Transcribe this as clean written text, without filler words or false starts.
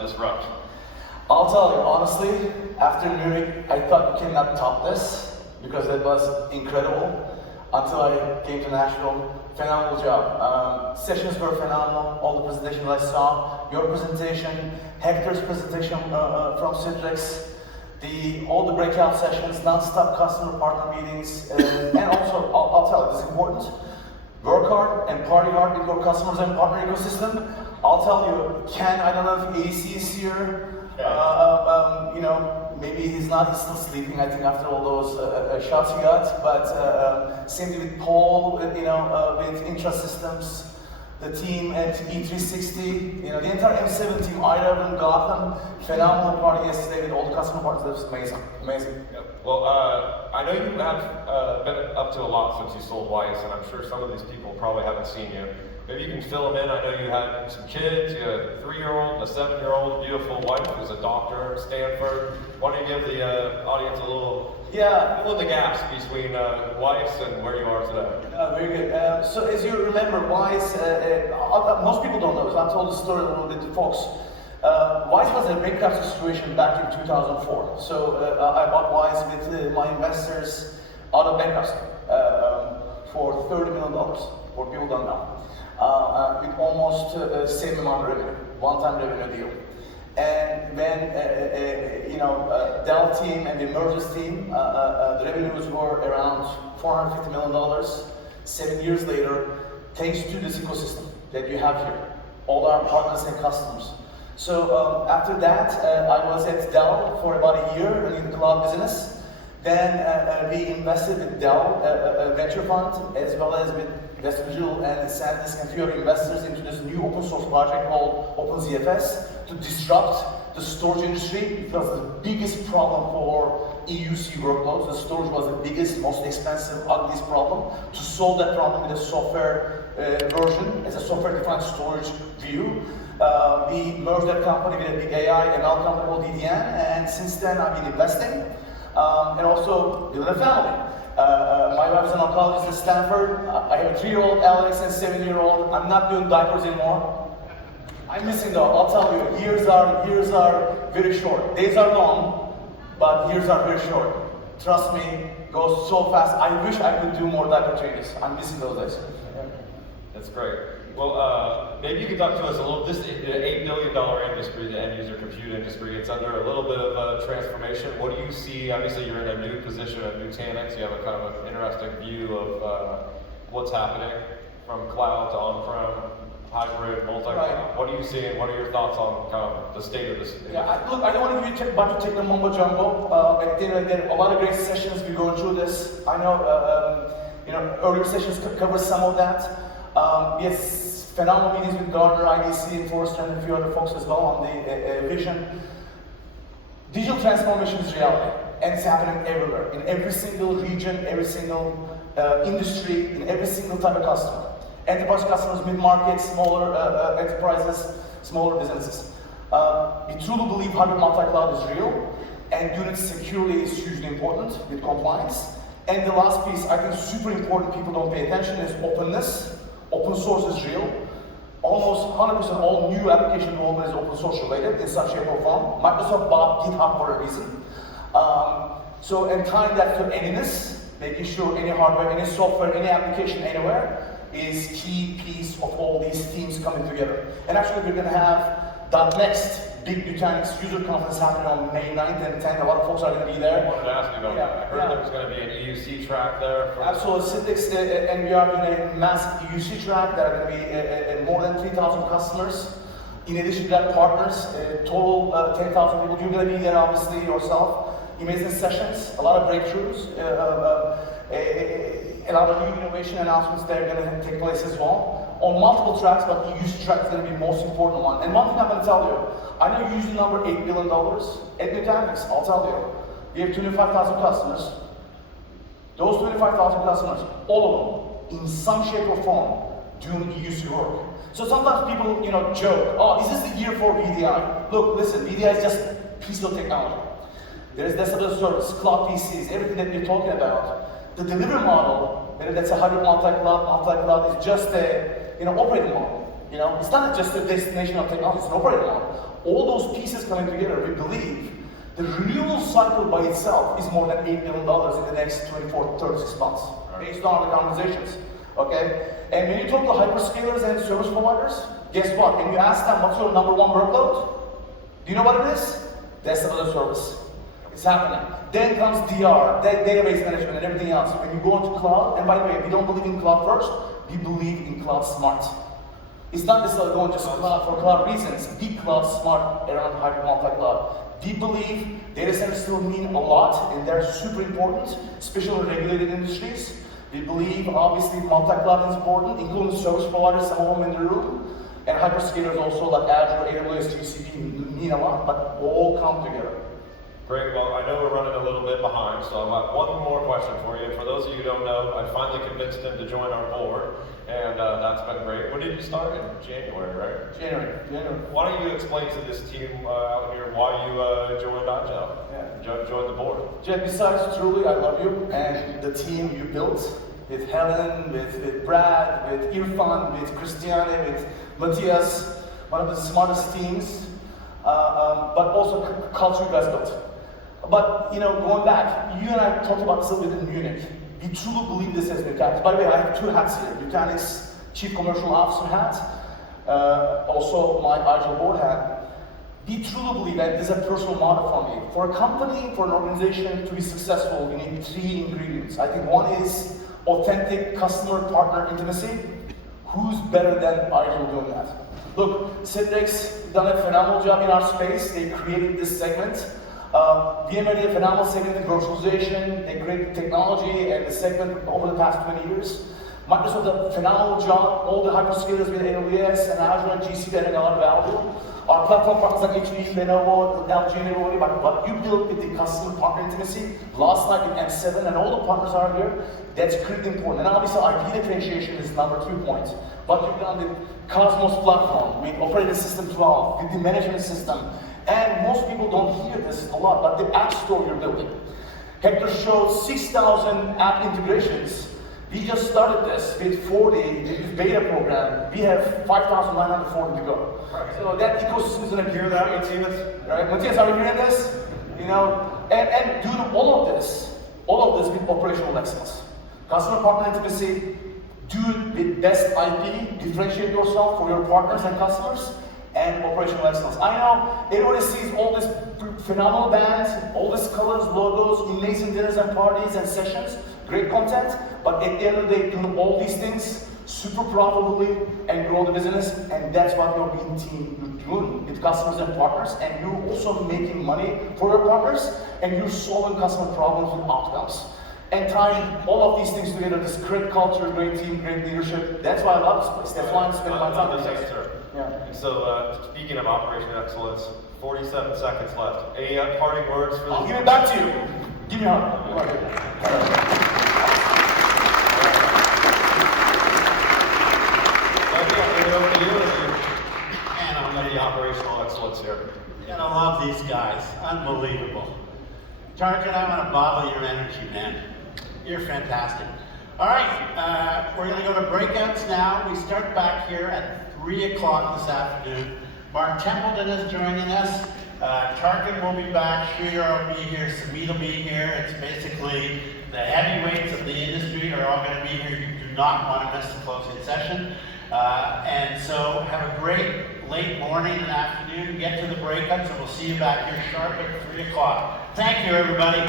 disrupt? I'll tell you, honestly, after Munich, I thought you cannot top this because it was incredible until I came to Nashville. Phenomenal job. Sessions were phenomenal, all the presentations I saw, your presentation, Hector's presentation from Citrix, all the breakout sessions, non-stop customer partner meetings, and also, I'll tell you, this is important. Work hard and party hard with your customers and partner ecosystem. I'll tell you, Ken, I don't know if AC is here. You know, maybe he's still sleeping, I think, after all those shots he got. But same thing with Paul, you know, with Intrasystems, the team at E360, you know, the entire M7 team, Ira and Gotham, phenomenal party yesterday with all the customer partners. That was amazing, amazing. Yep. Well, I know you have been up to a lot since you sold Weiss, and I'm sure some of these people probably haven't seen you. Maybe you can fill them in. I know you had some kids, you had a 3-year-old, a 7-year-old, beautiful wife who's a doctor at Stanford. Why don't you give the audience a little, fill in the gaps between Weiss and where you are today? Very good. So as you remember, Weiss, most people don't know this. I told the story a little bit to folks. Weiss was in a bankruptcy situation back in 2004. So I bought Weiss with my investors out of bankruptcy for $30 million, for people don't know. With almost same amount of revenue, one-time revenue deal. And when you know, Dell team and the mergers team, the revenues were around $450 million. 7 years later, thanks to this ecosystem that you have here, all our partners and customers. So after that, I was at Dell for about a year in the cloud business. Then we invested with Dell venture fund, as well as with Western and SanDisk and a few other investors into this new open source project called OpenZFS to disrupt the storage industry, because the biggest problem for EUC workloads, the storage was the biggest, most expensive, ugliest problem. To solve that problem with a software version, as a software-defined storage view, we merged that company with a big AI ML company called DDN, and since then I've been investing, and also building a family. My wife is an oncologist at Stanford. I have a 3-year-old Alex and a 7-year-old. I'm not doing diapers anymore. I'm missing though, I'll tell you, years are very short. Days are long, but years are very short. Trust me, it goes so fast. I wish I could do more diaper changes. I'm missing those days. Yeah. That's great. Well, maybe you could talk to us a little, this $8 billion industry, the end user compute industry, it's under a little bit of a transformation. What do you see? Obviously you're in a new position at Nutanix, you have a kind of an interesting view of what's happening from cloud to on-prem, hybrid, multi-cloud. Right. What are you seeing? What are your thoughts on kind of the state of this industry? Yeah, look, I don't want to give you a bunch of techno mumbo jumbo. At the end of the day, a lot of great sessions, we're going through this. I know, you know, earlier sessions cover some of that. Yes, phenomenal meetings with Gartner, IDC, and Forrester, and a few other folks as well on the vision. Digital transformation is reality, and it's happening everywhere, in every single region, every single industry, in every single type of customer. Enterprise customers, mid-market, smaller enterprises, smaller businesses. We truly believe hybrid multi-cloud is real, and doing it securely is hugely important with compliance. And the last piece, I think super important, people don't pay attention, is openness. Open source is real. Almost 100% all new application development is open source related in some shape or form. Microsoft bought GitHub for a reason. And tying that to anyness, making sure any hardware, any software, any application anywhere is key piece of all these teams coming together. And actually we're going to have .next big Nutanix user conference happening on May 9th and 10th. A lot of folks are going to be there. I wanted to ask you about that. I heard there was going to be an EUC track there. Absolutely. Citrix and we are doing a massive EUC track. There are going to be more than 3,000 customers. In addition to that, partners, total 10,000 people. You're going to be there, obviously, yourself. Amazing sessions, a lot of breakthroughs, a lot of new innovation announcements that are going to take place as well. On multiple tracks, but the EUC track is going to be the most important one. And one thing I'm going to tell you, I know you use the number $8 billion at Nutanix. I'll tell you, we have 25,000 customers. Those 25,000 customers, all of them, in some shape or form, doing EUC work. So sometimes people, joke, oh, is this the year for VDI? Look, listen, VDI is just a piece of technology. There's desktop service, cloud PCs, everything that we're talking about. The delivery model, whether that's a hybrid multi-cloud is just a operating model. It's not just a destination of technology, it's an operating model. All those pieces coming together, we believe the renewal cycle by itself is more than $8 billion in the next 24, 36 months, based on the conversations, okay? And when you talk to hyperscalers and service providers, guess what? When you ask them, what's your number one workload? Do you know what it is? That's another service. It's happening. Then comes DR, database management and everything else. When you go into cloud, and by the way, we don't believe in cloud first, we believe in cloud smart. It's not necessarily going just cloud for cloud reasons. Be cloud smart around hybrid multi-cloud. We believe data centers still mean a lot, and they're super important, especially in regulated industries. We believe, obviously, multi-cloud is important, including service providers, some of them in the room, and hyperscalers also, like Azure, AWS, GCP, mean a lot, but all come together. Great, well, I know we're running a little bit behind, so I've got one more question for you. For those of you who don't know, I finally convinced him to join our board, and that's been great. When did you start? In January, right? January. Why don't you explain to this team out here why you joined IGEL? Joined the board. Jeff, besides truly, I love you, and the team you built, with Helen, with Brad, with Irfan, with Christiane, with Matthias, one of the smartest teams, but also culture you guys built. But, you know, going back, you and I talked about this a little bit in Munich. We truly believe this as Nutanix. By the way, I have 2 hats here. Nutanix Chief Commercial Officer hat, also my IGEL board hat. We truly believe that this is a personal model for me. For a company, for an organization to be successful, you need 3 ingredients. I think one is authentic customer-partner intimacy. Who's better than IGEL doing that? Look, Citrix done a phenomenal job in our space. They created this segment. VMware did a phenomenal segment in virtualization. They created technology and the segment over the past 20 years. Microsoft did a phenomenal job. All the hyperscalers with AWS and Azure and GCP adding a lot of value. Our platform partners like HP, Lenovo, LG, and everybody, but what you built with the customer partner intimacy last night with M7 and all the partners are here, that's critically important. And obviously IP differentiation is number 2 point. What you've done with Cosmos platform, with operating system 12, with the management system, and most people don't hear this a lot, but the app store you're building. Hector showed 6,000 app integrations. We just started this with 40 in the beta program. We have 5,940 to go. Right. So that ecosystem is going to hear that, Matthias. Right, Matthias, are you hearing this? You know, and do all of this with operational excellence. Customer partner intimacy, do it with best IP, differentiate yourself for your partners and customers, and operational excellence. I know everybody sees all this phenomenal bands, all these colors, logos, amazing dinners and parties and sessions, great content, but at the end of the day, doing all these things super profitably and grow the business, and that's what your team doing with customers and partners, and you're also making money for your partners, and you're solving customer problems with outcomes. And tying all of these things together, this great culture, great team, great leadership, that's why I love this place. That's why I'm spending my time here. Yeah. So, speaking of operational excellence, 47 seconds left. Any parting words for I'll give it back to you. Give me a hug. And I'm going to be operational excellence here. You're gonna love these guys. Unbelievable. Tarkan, I'm gonna bottle your energy, man. You're fantastic. All right, we're gonna go to breakouts now. We start back here at 3 o'clock this afternoon. Mark Templeton is joining us. Tarkan will be back. Sridhar will be here. Samit will be here. It's basically the heavyweights of the industry are all going to be here. You do not want to miss the closing session. And so have a great late morning and afternoon. Get to the breakouts, and we'll see you back here sharp at 3 o'clock. Thank you, everybody.